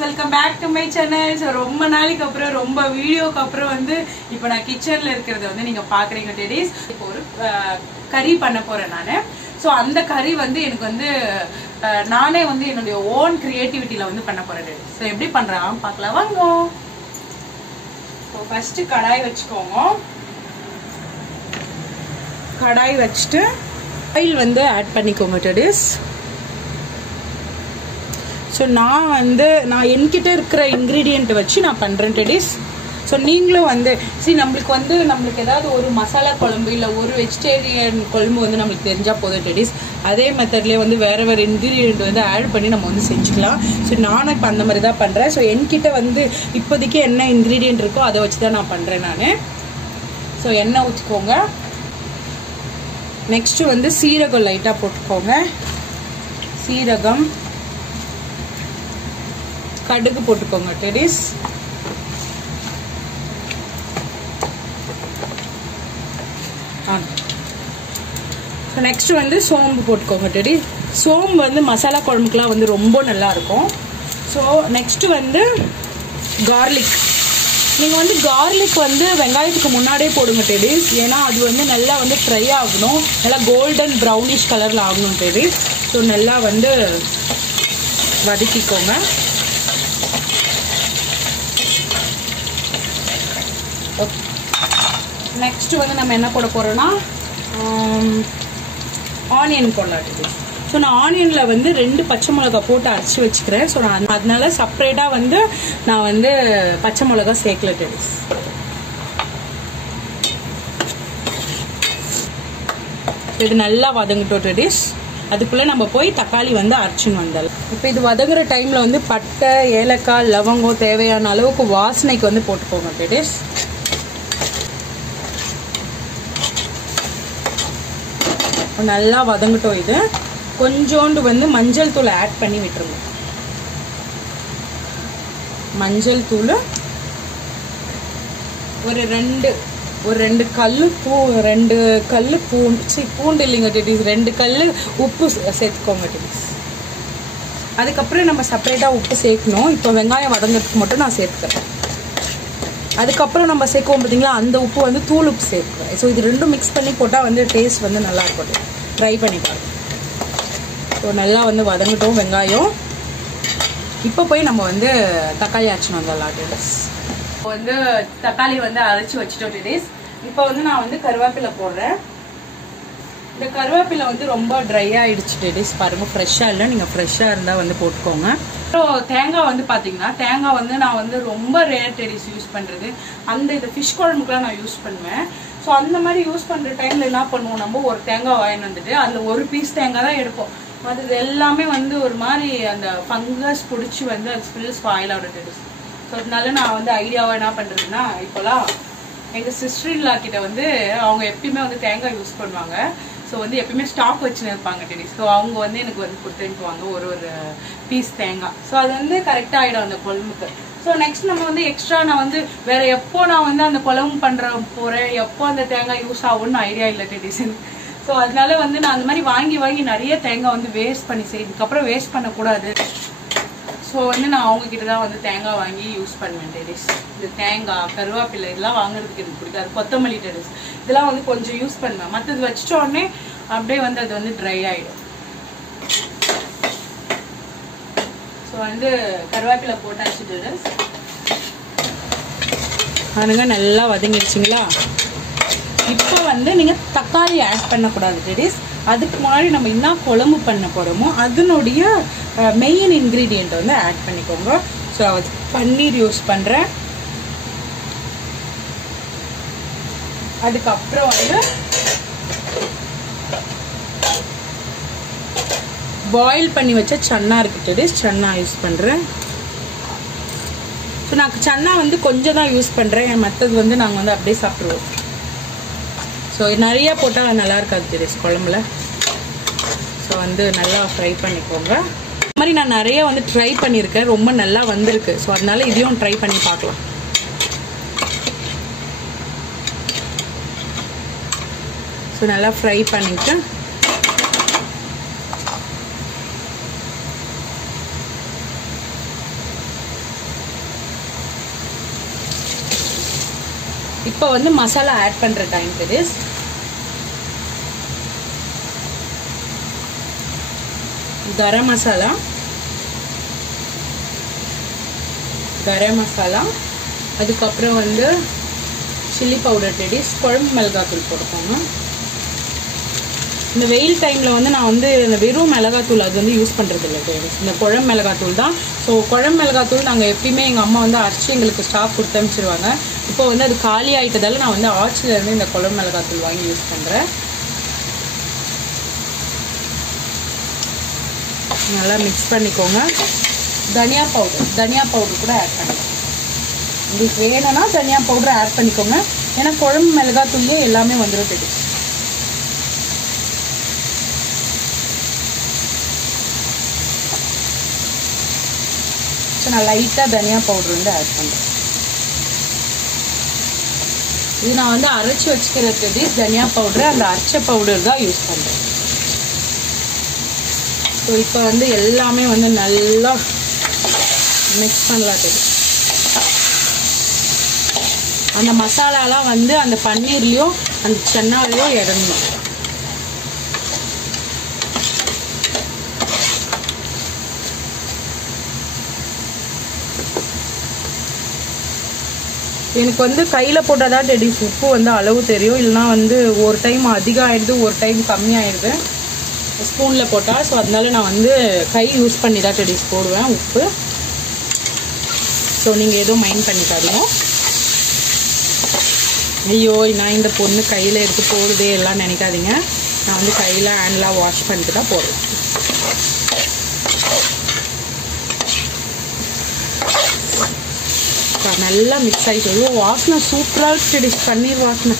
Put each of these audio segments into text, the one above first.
welcome back to my channel. So ரொம்ப நாளைக்கு அப்புறம் ரொம்ப வீடியோக்கு அப்புறம் வந்து இப்போ நான் கிச்சன்ல இருக்கிறத வந்து நீங்க பாக்குறீங்க டேடிஸ். இப்போ ஒரு கறி பண்ண போறேன் நானு. சோ அந்த கறி வந்து எனக்கு வந்து நானே வந்து என்னோட ஓன் கிரியேட்டிவிட்டில வந்து பண்ண போறேன் டேடிஸ். சோ எப்படி பண்றேன் பார்க்கலாம் வாங்க. சோ ஃபர்ஸ்ட் கடாய் வச்சுக்கோங்க. கடாய் வச்சிட்டு ஆயில் வந்து ஆட் பண்ணிக்கோங்க டேடிஸ். ஸோ நான் என்கிட்ட இருக்கிற இன்க்ரீடியண்ட் வச்சு நான் பண்ணுறேன் டெடிஸ். ஸோ நீங்களும் வந்து நம்மளுக்கு ஏதாவது ஒரு மசாலா குழம்பு இல்லை ஒரு வெஜிடேரியன் குழம்பு வந்து நம்மளுக்கு தெரிஞ்சால் போதும் டெடிஸ். அதே மெத்தட்லேயே வந்து வேறு இன்க்ரீடியண்ட் வந்து ஆட் பண்ணி நம்ம வந்து செஞ்சுக்கலாம். ஸோ நானும் இப்போ அந்த மாதிரி தான் பண்ணுறேன். ஸோ என்கிட்ட வந்து இப்போதைக்கு என்ன இன்க்ரீடியண்ட் இருக்கோ அதை வச்சு தான் நான் பண்ணுறேன் நான். ஸோ எண்ணெய் ஊற்றிக்கோங்க. நெக்ஸ்ட்டு வந்து சீரகம் லைட்டாக போட்டுக்கோங்க. சீரகம், கடுகு போட்டுக்கோங்க டெடிஸ். நெக்ஸ்ட் வந்து சோம்பு போட்டுக்கோங்க டெடிஸ். சோம்பு வந்து மசாலா குழம்புக்குலாம் வந்து ரொம்ப நல்லா இருக்கும். ஸோ நெக்ஸ்ட் வந்து கார்லிக். நீங்கள் வந்து கார்லிக் வந்து வெங்காயத்துக்கு முன்னாடியே போடுங்க டெடிஸ். ஏன்னா அது வந்து நல்லா வந்து ஃப்ரை ஆகணும், நல்லா கோல்டன் ப்ரௌனிஷ் கலரில் ஆகணும் டெடிஸ். ஸோ நல்லா வந்து வதக்கிக்கோங்க. நெக்ஸ்ட் வந்து நம்ம என்ன போட போறோம்னா ஆனியன் போடலாம். ஸோ நான் ஆனியனில் வந்து 2 பச்சை மிளகா போட்டு அரைச்சி வச்சுக்கிறேன். ஸோ நான் அதனால செப்பரேட்டாக வந்து நான் வந்து பச்சை மிளகா சேர்க்கல டெடிஸ். இது நல்லா வதங்கட்டும் டெடிஸ். அதுக்குள்ளே நம்ம போய் தக்காளி வந்து அரைச்சின்னு வந்தாலும். இப்போ இது வதங்குற டைமில் வந்து பட்டை, ஏலக்காய், லவங்கம் தேவையான அளவுக்கு வாசனைக்கு வந்து போட்டுக்கோங்க டெடிஸ். நல்லா வதங்கட்டும். இது கொஞ்சோண்டு வந்து மஞ்சள் தூள் ஆட் பண்ணி விட்டுருங்க. மஞ்சள் தூள் ஒரு ரெண்டு கல் பூண்டு இல்லைங்க டெடிஸ், 2 கல் உப்பு சேர்த்துக்கோங்க டெடிஸ். அதுக்கப்புறம் நம்ம செப்பரேட்டாக உப்பு சேர்க்கணும். இப்போ வெங்காயம் வதங்கிறதுக்கு மட்டும் நான் சேர்த்துக்கிறேன். அதுக்கப்புறம் நம்ம சேர்க்குவோம் பார்த்தீங்களா, அந்த உப்பு வந்து தூள் உப்பு சேர்க்குறேன். ஸோ இது ரெண்டும் மிக்ஸ் பண்ணி போட்டால் வந்து டேஸ்ட் வந்து நல்லா இருக்கும். ட்ரை பண்ணி பாருங்க. ஸோ நல்லா வந்து வதங்கட்டும் வெங்காயம். இப்போ போய் நம்ம வந்து தக்காளி அரைச்சின்னு வந்துடலாம் டேஸ். இப்போ வந்து தக்காளி வந்து அரைச்சி வச்சுட்டோம் டேஸ். இப்போ வந்து நான் வந்து கருவேப்பிலை போடுறேன். இந்த கருவேப்பிலை வந்து ரொம்ப ட்ரை ஆகிடுச்சு டேஸ். பாருங்கள், ஃப்ரெஷ்ஷாக இல்லை. நீங்கள் ஃப்ரெஷ்ஷாக இருந்தால் வந்து போட்டுக்கோங்க. அப்புறம் தேங்காய் வந்து பார்த்தீங்கன்னா, தேங்காய் வந்து நான் வந்து ரொம்ப ரேர் டேடிஸ் யூஸ் பண்ணுறது. இது ஃபிஷ் குழம்புக்குலாம் நான் யூஸ் பண்ணுவேன். ஸோ அந்த மாதிரி யூஸ் பண்ணுற டைமில் என்ன பண்ணுவோம், நம்ம ஒரு தேங்காய் வாங்கிட்டு வந்துட்டு அதில் ஒரு பீஸ் தேங்காய் தான் எடுப்போம். அது எல்லாமே வந்து ஒரு மாதிரி அந்த ஃபங்கஸ் பிடிச்சி வந்து அது ஃபுல் ஸ்பாயில் ஆகிடும் டேடிஸ். ஸோ அதனால நான் வந்து ஐடியாவை என்ன பண்ணுறதுன்னா, இப்போலாம் எங்கள் சிஸ்டர்-இன்-லா கிட்ட வந்து அவங்க எப்பயுமே வந்து தேங்காய் யூஸ் பண்ணுவாங்க. ஸோ வந்து எப்பயுமே ஸ்டாக் வச்சுன்னு இருப்பாங்க டெடிஸ். ஸோ அவங்க வந்து எனக்கு வந்து கொடுத்துட்டுவாங்க ஒரு பீஸ் தேங்காய். ஸோ அது வந்து கரெக்டாக ஆகிடும் அந்த குழம்புக்கு. ஸோ நெக்ஸ்ட் நம்ம வந்து எக்ஸ்ட்ரா நான் வந்து வேறு எப்போ நான் வந்து அந்த குழம்பு போகிறேன், எப்போ அந்த தேங்காய் யூஸ் ஆகும்னு ஐடியா இல்லை டெடிஸ். ஸோ அதனால வந்து நான் அந்த மாதிரி வாங்கி நிறைய தேங்காய் வந்து வேஸ்ட் பண்ணி இதுக்கப்புறம் வேஸ்ட் பண்ணக்கூடாது. ஸோ வந்து நான் அவங்கக்கிட்ட தான் வந்து தேங்காய் வாங்கி யூஸ் பண்ணுவேன் டெடிஸ். இந்த தேங்காய், கருவேப்பிலை இதெல்லாம் வாங்குறதுக்கு எனக்கு பிடிக்காது. கொத்தமல்லி டெடிஸ் இதெல்லாம் வந்து கொஞ்சம் யூஸ் பண்ணுவேன். மற்றது வச்சிட்ட உடனே அப்படியே வந்து அது வந்து ட்ரை ஆகிடும். ஸோ வந்து கருவேப்பிலை போட்டாச்சு டெடிஸ். அதுங்க நல்லா வதங்கிடுச்சிங்களா. இப்போ வந்து நீங்கள் தக்காளி ஆட் பண்ணக்கூடாது டெடிஸ். அதுக்கு முன்னாடி நம்ம என்ன குழம்பு பண்ண போகிறோமோ அதனுடைய மெயின் இன்க்ரீடியண்ட் வந்து ஆட் பண்ணிக்கோங்க. ஸோ பன்னீர் யூஸ் பண்ணுறேன். அதுக்கப்புறம் வந்து பாயில் பண்ணி வச்ச சன்னா இருக்குது, சன்னா யூஸ் பண்ணுறேன். ஸோ நான் சன்னா வந்து கொஞ்சம் தான் யூஸ் பண்ணுறேன். மற்றது வந்து நாங்கள் வந்து அப்படியே சாப்பிடுவோம். ஸோ நிறையா போட்டால் நல்லா இருக்காது டெடிஸ் குழம்புல. ஸோ வந்து நல்லா ஃப்ரை பண்ணிக்கோங்க. இந்த மாதிரி நான் நிறைய வந்து ட்ரை பண்ணியிருக்கேன், ரொம்ப நல்லா வந்திருக்கு. ஸோ அதனால இதையும் ட்ரை பண்ணி பார்க்கலாம். ஸோ நல்லா ஃப்ரை பண்ணிவிட்டு இப்போ வந்து மசாலா ஆட் பண்ணுற டைம் டெடிஸ். கரம் மசாலா, அதுக்கப்புறம் வந்து சில்லி பவுடர் டெடிஸ், குழம்பு மிளகாத்தூள் போட்டுக்கோங்க. இந்த வெயில் டைமில் வந்து நான் வந்து இந்த வெறும் மிளகாத்தூள் அது வந்து யூஸ் பண்ணுறது இல்லை டெடிஸ், இந்த குழம்பு மிளகாத்தூள் தான். ஸோ குழம்பு மிளகாத்தூள் நாங்கள் எப்பயுமே எங்கள் அம்மா வந்து அரைச்சி எங்களுக்கு ஸ்டாஃப் கொடுத்து அனுப்பிச்சிருவாங்க. இப்போ வந்து அது காலி ஆகிட்டதால நான் வந்து ஆச்சிலேருந்து இந்த குழம்பு மிளகாத்தூள் வாங்கி யூஸ் பண்ணுறேன். நல்லா மிக்ஸ் பண்ணிக்கோங்க. தனியா பவுடர் கூட ஆட் பண்ணிக்கோங்க. உங்களுக்கு வேணும்னா தனியா பவுடர் ஆட் பண்ணிக்கோங்க. ஏன்னா குழம்பு மிளகாத்தூள்லேயே எல்லாமே வந்துடும் டெடிஸ். ஸோ நான் லைட்டாக தனியா பவுடர் வந்து ஆட் பண்ணுறேன். இது நான் வந்து அரைச்சி வச்சுக்கிற டெடிஸ் தனியா பவுடர், அந்த அரைச்ச பவுடர் தான் யூஸ் பண்ணுறேன். ஸோ இப்போ வந்து எல்லாமே வந்து நல்லா மிக்ஸ் பண்ணலாம் டெடிஸ். அந்த மசாலாலாம் வந்து அந்த பன்னீர்லேயும் அந்த சென்னாலையும் இறங்கணும். எனக்கு வந்து கையில் போட்டால் தான் டெடிஸ் உப்பு வந்து அளவு தெரியும். இல்லைனா வந்து ஒரு டைம் அதிகம் ஆகிடுது, ஒரு டைம் கம்மியாகிடுது ஸ்பூனில் போட்டால். ஸோ அதனால நான் வந்து கை யூஸ் பண்ணி தான் டெடிஸ் போடுவேன் உப்பு. ஸோ நீங்கள் எதுவும் மைண்ட் பண்ணிக்காதீங்க. ஐயோ நான் இந்த பொண்ணு கையில் எடுத்து போடுதே எல்லாம் நினைக்காதீங்க. நான் வந்து கையில் ஹேண்ட்லாம் வாஷ் பண்ணிட்டு தான் போடுவேன். நல்லா மிக்ஸ் ஆகிட்டு வருவோம். வாசனை சூப்பராக இருக்கு டெடிஸ், பன்னீர் வாசனை.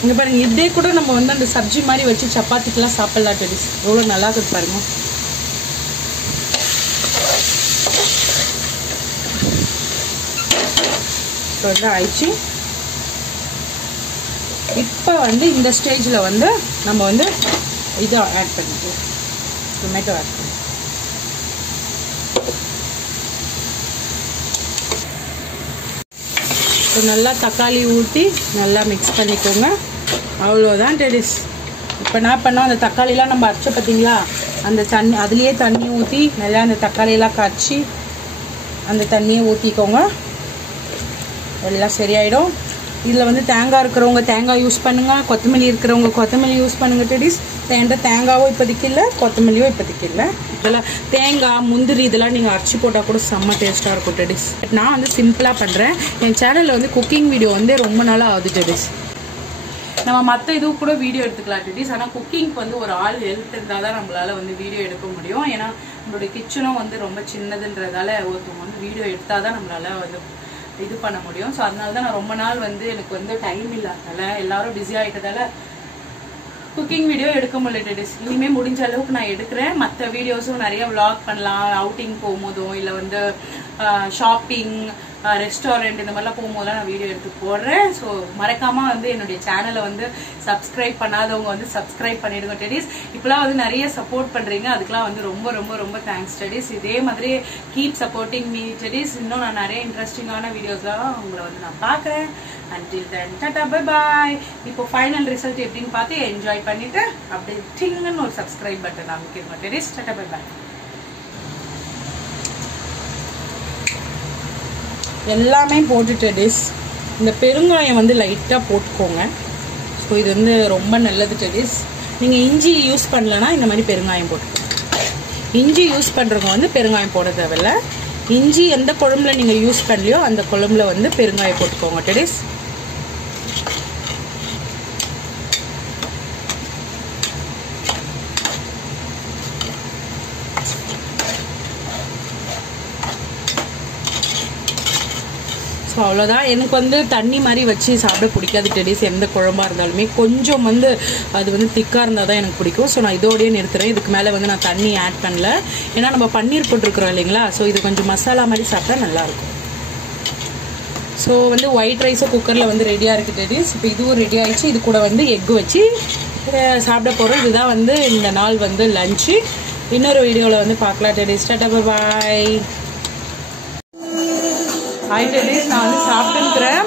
இங்கே பாருங்கள், இதே கூட நம்ம வந்து அந்த சப்ஜி மாதிரி வச்சு சப்பாத்திக்கெலாம் சாப்பிட்லாம் டெடிஸ். எவ்வளோ நல்லா இருக்கு பாருங்க. இப்போ வந்து ஆயிடுச்சு. இப்போ வந்து இந்த ஸ்டேஜில் வந்து நம்ம வந்து இதை ஆட் பண்ணிக்கலாம், டொமேட்டோ ஆட் பண்ணி. நல்லா தக்காளி ஊற்றி நல்லா மிக்ஸ் பண்ணிக்கோங்க. அவ்வளோதான் டெடிஸ். இப்போ என்ன பண்ணோம், அந்த தக்காளிலாம் நம்ம அரைச்ச பார்த்தீங்களா, அந்த தண்ணி அதுலேயே தண்ணி ஊற்றி நல்லா அந்த தக்காளியெல்லாம் காய்ச்சி அந்த தண்ணியை ஊற்றிக்கோங்க. எல்லாம் சரியாயிடும். இதில் வந்து தேங்காய் இருக்கிறவங்க தேங்காய் யூஸ் பண்ணுங்கள், கொத்தமல்லி இருக்கிறவங்க கொத்தமல்லி யூஸ் பண்ணுங்கள் டெடிஸ். தேங்காவும் இப்போதைக்கு இல்லை, கொத்தமல்லியும் இப்போதைக்கு இல்லை. இதெல்லாம் தேங்காய் முந்திரி இதெல்லாம் நீங்கள் அரைச்சி போட்டால் கூட செம்ம டேஸ்ட்டாக இருக்கும் டெடிஸ். நான் வந்து சிம்பிளாக பண்ணுறேன். என் சேனலில் வந்து குக்கிங் வீடியோ வந்து ரொம்ப நாளாக ஆகுது டெடிஸ். நம்ம மற்ற இதுவும் கூட வீடியோ எடுத்துக்கலாம் டெடிஸ். ஆனால் குக்கிங்க்கு வந்து ஒரு ஆள் ஹெல்ப் இருந்தால் தான் நம்மளால் வந்து வீடியோ எடுக்க முடியும். ஏன்னா நம்மளுடைய கிச்சனும் வந்து ரொம்ப சின்னதுன்றதால ஒருத்தவங்க வந்து வீடியோ எடுத்தால் தான் நம்மளால் வந்து இது பண்ண முடியும். ஸோ அதனால தான் நான் ரொம்ப நாள் வந்து எனக்கு வந்து டைம் இல்லாததால, எல்லாரும் பிஸி ஆகிட்டதால குக்கிங் வீடியோ எடுக்க முடியல டெடிஸ். இனிமேல் முடிஞ்ச அளவுக்கு நான் எடுக்கிறேன். மற்ற வீடியோஸும் நிறைய விளாக் பண்ணலாம், அவுட்டிங் போகும்போதும் இல்லை வந்து ஷாப்பிங் ரெஸ்டாரண்ட் இந்த மாதிரிலாம் போகும்போதெல்லாம் நான் வீடியோ எடுத்து போடுறேன். ஸோ மறக்காமல் வந்து என்னுடைய சேனலை வந்து சப்ஸ்கிரைப் பண்ணாதவங்க வந்து சப்ஸ்கிரைப் பண்ணிடுங்க டெடிஸ். இப்போலாம் வந்து நிறைய சப்போர்ட் பண்ணுறீங்க, அதுக்கெலாம் வந்து ரொம்ப ரொம்ப ரொம்ப தேங்க்ஸ் டெடிஸ். இதே மாதிரி கீப் சப்போர்ட்டிங் மீ டெடிஸ். இன்னும் நான் நிறைய இன்ட்ரெஸ்டிங்கான வீடியோஸ்லாம் உங்களை வந்து நான் பார்க்குறேன். Until then, tata, bye bye. இப்போ ஃபைனல் ரிசல்ட் எப்படின்னு பார்த்து என்ஜாய் பண்ணிட்டு அப்படியே டிங்குன்னு ஒரு சப்ஸ்கிரைப் பட்டன் அமைக்கிடுங்க டெடிஸ். tata, bye bye. எல்லாமே போட்டுட்டு டெடிஸ், இந்த பெருங்காயம் வந்து லைட்டாக போட்டுக்கோங்க. ஸோ இது வந்து ரொம்ப நல்லது டெடிஸ். நீங்கள் இஞ்சி யூஸ் பண்ணலன்னா இந்த மாதிரி பெருங்காயம் போட்டுக்கோங்க. இஞ்சி யூஸ் பண்ணுறவங்க வந்து பெருங்காயம் போட தேவையில்ல. இஞ்சி எந்த குழம்புல நீங்கள் யூஸ் பண்ணலையோ அந்த குழம்புல வந்து பெருங்காயம் போட்டுக்கோங்க டெடிஸ். ஸோ அவ்வளோதான். எனக்கு வந்து தண்ணி மாதிரி வச்சு சாப்பிட பிடிக்காது டெடிஸ். எந்த குழம்பாக இருந்தாலுமே கொஞ்சம் வந்து அது வந்து திக்காக இருந்தால் தான் எனக்கு பிடிக்கும். ஸோ நான் இதோடய நிறுத்துறேன். இதுக்கு மேலே வந்து நான் தண்ணி ஆட் பண்ணல. ஏன்னா நம்ம பன்னீர் போட்டிருக்கிறோம் இல்லைங்களா. ஸோ இது கொஞ்சம் மசாலா மாதிரி சாப்பிட்டா நல்லாயிருக்கும். ஸோ வந்து ஒயிட் ரைஸும் குக்கரில் வந்து ரெடியாக இருக்குது டெடிஸ். இப்போ இதுவும் ரெடி ஆகிடுச்சு. இது கூட வந்து எக்கு வச்சு சாப்பிட போகிறோம். இதுதான் வந்து இந்த நாள் வந்து லஞ்சு. இன்னொரு வீடியோவில் வந்து பார்க்கலாம் டெடிஸ். டாடா பாய். ஹாய் டெடிஸ், நான் வந்து சாப்பிட்டுக்கிறேன்.